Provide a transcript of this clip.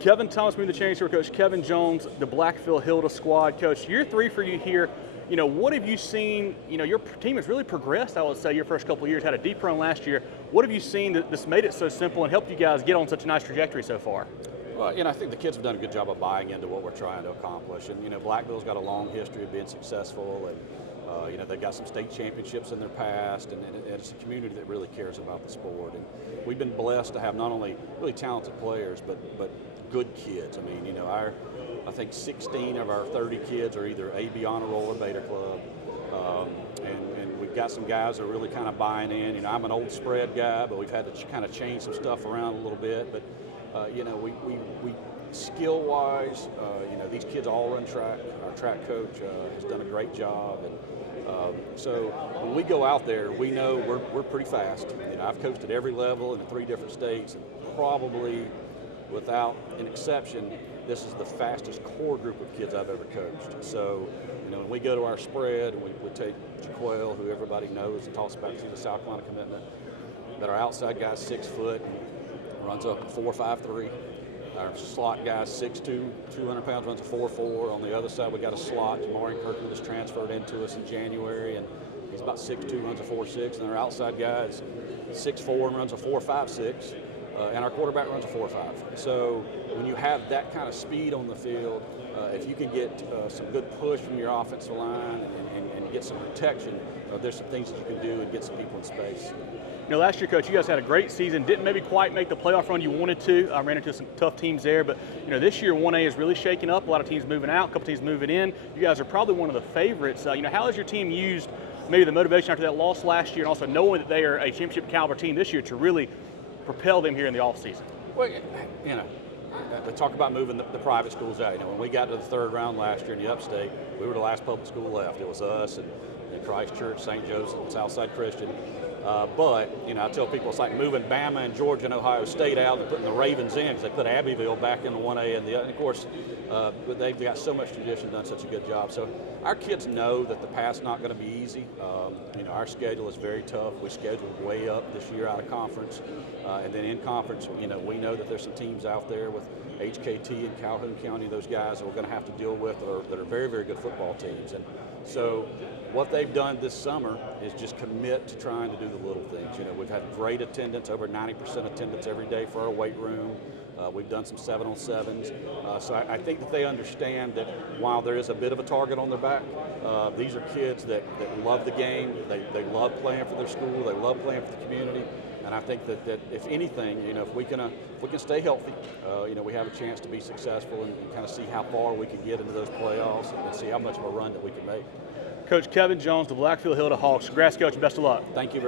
Kevin Thomas, the change here, Coach Kevin Jones, the Blackville-Hilda squad. Coach, year 3 for you here. What have you seen? Your team has really progressed, I would say, your first couple of years. Had a deep run last year. What have you seen that's made it so simple and helped you guys get on such a nice trajectory so far? Well, I think the kids have done a good job of buying into what we're trying to accomplish. And, Blackville's got a long history of being successful, and, they've got some state championships in their past, and it's a community that really cares about the sport. And we've been blessed to have not only really talented players, but good kids. I think 16 of our 30 kids are either AB Honor Roll or Beta Club. And we've got some guys that are really kind of buying in. I'm an old spread guy, but we've had to kind of change some stuff around a little bit. But we skill-wise, these kids all run track. Our track coach has done a great job, and so when we go out there, we know we're pretty fast. I've coached at every level in 3 different states, and probably, without an exception, this is the fastest core group of kids I've ever coached. So, when we go to our spread, and we take Jaquel, who everybody knows and talks about through the South Carolina commitment, that our outside guy's 6 foot, runs a 4.53. Our slot guy's 6'2", 200 pounds, runs a 4.4. On the other side, we got a slot. Jamari Kirkland has transferred into us in January, and he's about 6'2", runs a 4.6. And our outside guy is 6'4", and runs a 4.56. And our quarterback runs a 4.5. So when you have that kind of speed on the field, if you can get some good push from your offensive line and get some protection, there's some things that you can do and get some people in space. Last year, Coach, you guys had a great season. Didn't maybe quite make the playoff run you wanted to. Ran into some tough teams there, but this year 1A is really shaking up. A lot of teams moving out, a couple teams moving in. You guys are probably one of the favorites. How has your team used maybe the motivation after that loss last year, and also knowing that they are a championship caliber team this year to really propel them here in the offseason? Well, they talk about moving the private schools out. When we got to the 3rd round last year in the upstate, we were the last public school left. It was us and Christ Church, St. Joseph, and Southside Christian. But I tell people it's like moving Bama and Georgia and Ohio State out and putting the Ravens in, because they put Abbeville back in the 1A, and of course they've got so much tradition, done such a good job. So our kids know that the path's not going to be easy. Our schedule is very tough. We scheduled way up this year out of conference, and then in conference, we know that there's some teams out there with HKT and Calhoun County, those guys that we're going to have to deal with that are very, very good football teams. And so what they've done this summer is just commit to trying to do the little things. We've had great attendance, over 90% attendance every day for our weight room. We've done some 7-on-7s. So I think that they understand that while there is a bit of a target on their back, these are kids that love the game. They love playing for their school. They love playing for the community. And I think that if anything, if we can stay healthy, we have a chance to be successful and kind of see how far we can get into those playoffs and see how much of a run that we can make. Coach Kevin Jones, the Blackville-Hilda Hawks. Congrats, Coach, and best of luck. Thank you very much.